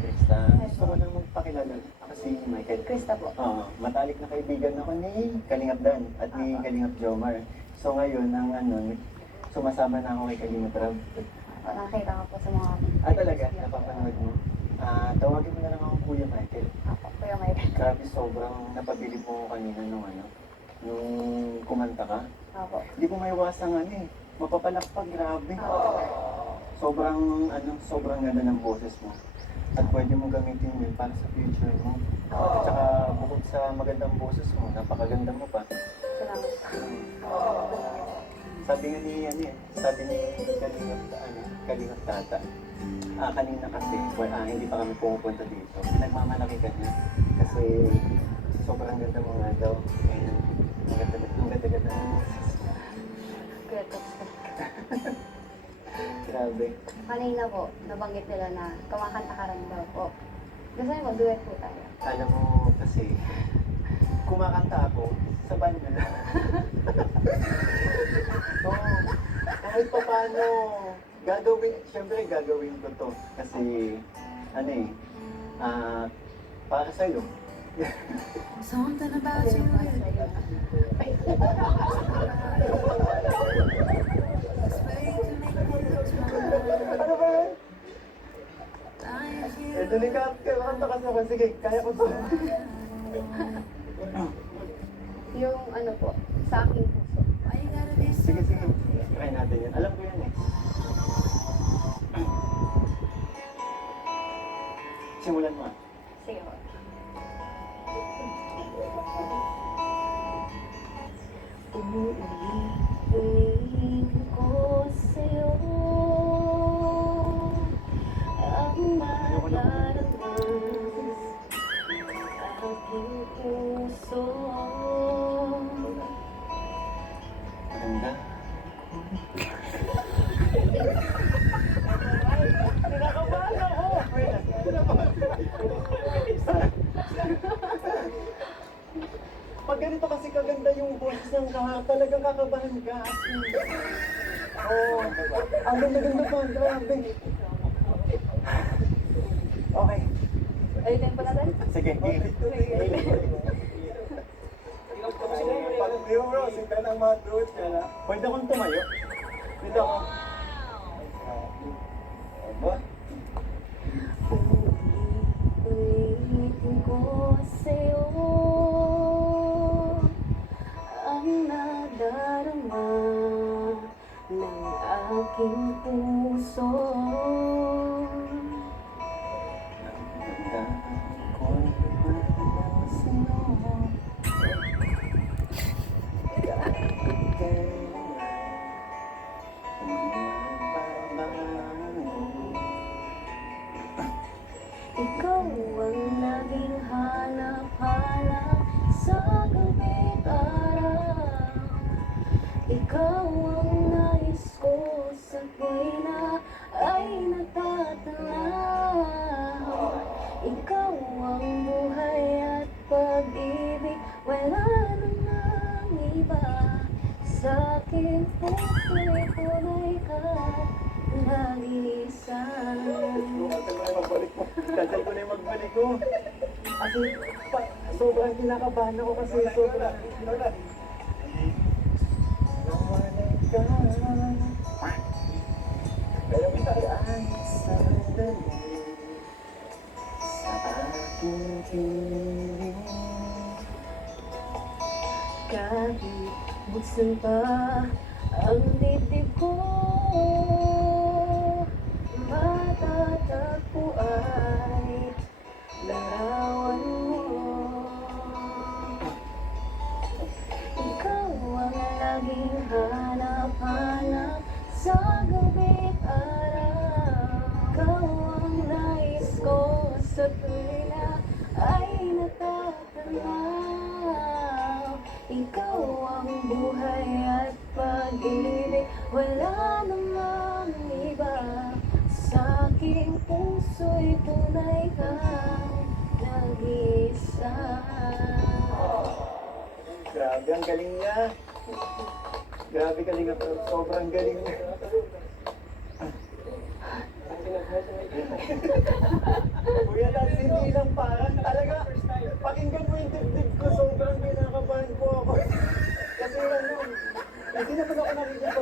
Krista. Gusto ko lang magpakilala. Ako si Michael. Krista po. Matalik na kaibigan ako ni Kalingap Dan at ni Kalingap Jomar. So ngayon, sumasama na ako kay Kalingap Rob. Nakita ko po sa mga... Talaga? Napapanood mo? Tawagin mo na lang ako Kuya Michael. Ako, Kuya Michael. Grabe, sobrang napabilib mo ko kanina nung kumanta ka. Ako. Hindi ko maiwasang mapapalakpag, grabe. Sobrang ganda ng boses mo. At pwede mo gamitin yun para sa future mo. At saka bukod sa magandang boses mo, napakaganda mo pa. Salamat. Sabi nga sabi ni Kalingap Tata, kanina kasi, hindi pa kami pumupunta dito. Nagmamalaki ka na kasi sobrang ganda mo nga daw. And ang ganda-ganda ng boses mo. Kuya Tops. Grabe. Kanina po, nabanggit nila na kumakanta ka rin daw po. Gusto niyo mag-duet po tayo. Alam mo kasi, kumakanta ako sa banda na. Oo. Kahit pa paano, gagawin ko to. Kasi, para sa'yo. Something about Kasi you. yung para sa'yo. Ano ba yan? Ito ni Kap, kanta kasi ako. Sige, kaya ko to. Yung ano po, sa aking puso. Sige. Try natin yan. Alam ko yan Simulan mo. Sige po. Uulitin ko sa'yo ang madaraman aking puso. Ganda. Kinakabahan ako! Pag ganito kasi kaganda yung boses ng talagang kakabahan ka. Ang ganda-ganda pa, grabe. Okay. Ayun po natin? Sige, Pag bro, sika ng mga dudes ka na. pwede akong tumayo. Dito ako. Aba? Uulitin ko sa'yo ang nadarama ng aking puso. Ikaw ang naging hanap-hanap sa gabi't araw. Ikaw ang nais ko sa tuwina ay natatanaw. Ikaw ang buhay at pag-ibig, wala namang iba. Sa aking puso'y tunay ka, nag-iisa. Tagal ko na yung magbalik ko. Kasi sobrang kinakabahan ako kasi sobrang... Nawalan ka. Pero bitaan sandali sa aking piling. Kahit buksan pa ang dibdib ko, matatagpo ay larawan mo. Ikaw ang laging hanap-hanap sa gabi't araw. Ikaw ang nais ko sa tuwina ay natatanaw. Ikaw ang buhay at pag-ibig, wala namang iba. Sa aking puso'y tunay kang nag-iisa. Grabe, ang galing niya. Grabe galing na, sobrang galing niya. Kuya, Hindi naman ako narinig